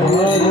Gracias. Yeah. Yeah.